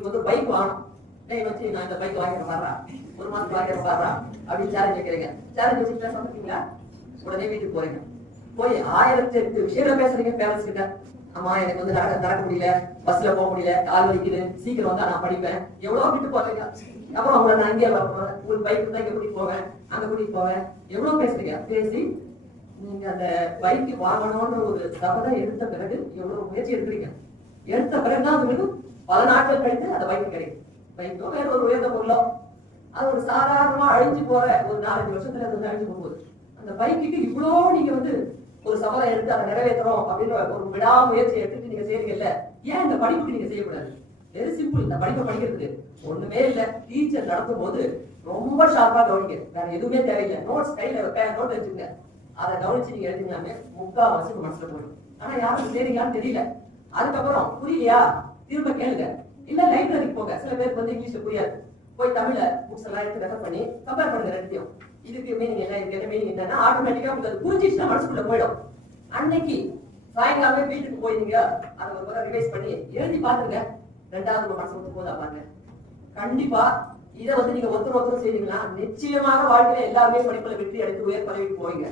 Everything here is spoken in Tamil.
இப்போ வந்து பைக் வாங்கணும், வச்சு நான் இந்த பைக் வாங்கிற பாடுறா, ஒரு மாதம் வாங்கிற பாடுறா அப்படின்னு சேலஞ்ச் வைக்கிறீங்க. சேலஞ்ச் வச்சு பேச மாட்டீங்களா? உடனே வீட்டுக்கு போறீங்க, போய் 1008 விஷயங்களை பேசுறீங்க பேரண்ட்ஸ் கிட்ட. அம்மா எனக்கு வந்து நடக்க முடியல, பஸ்ல போக முடியல, கால் வலிக்குது, சீக்கிரம் வந்தா நான் படிப்பேன், எவ்வளவு விட்டு போறீங்க. அப்புறம் உங்களை நான் இங்கே வரப்போறேன், உங்களுக்கு பைக் தான் இங்க கூட்டிட்டு போவேன், அங்க கூட்டிட்டு போவேன், எவ்வளவு பேசுறீங்க. பேசி நீங்க அந்த பைக் வாங்கணும்ன்ற ஒரு சபதம் எடுத்த பிறகு எவ்வளவு முயற்சி எடுக்கிறீங்க. எடுத்த பிறகுதான் உங்களுக்கு பல நாட்கள் கழித்து அந்த பைக் கிடைக்கும். பைக்கோ வேற ஒரு உயர்ந்த பொருளோ, அது ஒரு சாதாரணமா அழிஞ்சு போற ஒரு 4-5 வருஷத்துல அது வந்து அழிஞ்சு போகும்போது அந்த பைக்குக்கு இவ்வளோ நீங்க வந்து ஒரு சபதம் எடுத்து அதை நிறைவேற்றணும் அப்படின்ற ஒரு விடாமுயற்சி எடுத்துட்டு நீங்க செய்றீங்கல்ல, ஏன் இந்த படிப்புக்கு நீங்க செய்யக்கூடாது? Very simple. இந்த படிப்பை படிக்கிறதுக்கு ஒண்ணுமே இல்ல. டீச்சர் நடத்தும் போது ரொம்ப ஷார்ப்பா கவனிங்க, வேற எதுவுமே தேவையில்லை. நோட்ஸ் கையில நோட் வச்சுங்க, அதை கவனிச்சு நீங்க எடுத்தீங்கன்னாமே 3/4 மனசுல போயிடும். ஆனா யாருக்கு செய்றீங்களான்னு தெரியல. அதுக்கப்புறம் புரியலையா திரும்ப கேளுங்க, இல்ல லைப்ரரிக்கு போங்க. சில பேருக்கு வந்து இங்கிலீஷ்ல புரியாது, போய் தமிழ்ல புக்ஸ் எல்லாம் எடுத்து ரெஃபர் பண்ணி கம்பேர் பண்ணுங்க ரெண்டுத்தையும். இதுக்கு மீனிங் என்ன, இதுக்கு என்ன மீனிங் என்னன்னா ஆட்டோமேட்டிக்கா உங்களுக்கு புரிஞ்சிச்சுன்னா மனசுக்குள்ள போயிடும். அன்னைக்கு சாயங்காலமே வீட்டுக்கு போயிருங்க, அதை ஒரு முறை ரிவைஸ் பண்ணி எழுதி பாத்துங்க. 2வது மனசு வந்து போதா பாருங்க. கண்டிப்பா இதை வந்து நீங்க ஒருத்தர் செய்தீங்கன்னா நிச்சயமாக வாழ்க்கையில எல்லாருமே படிப்புல வெற்றி அடைந்து உயர் பதவிக்கு போவீங்க.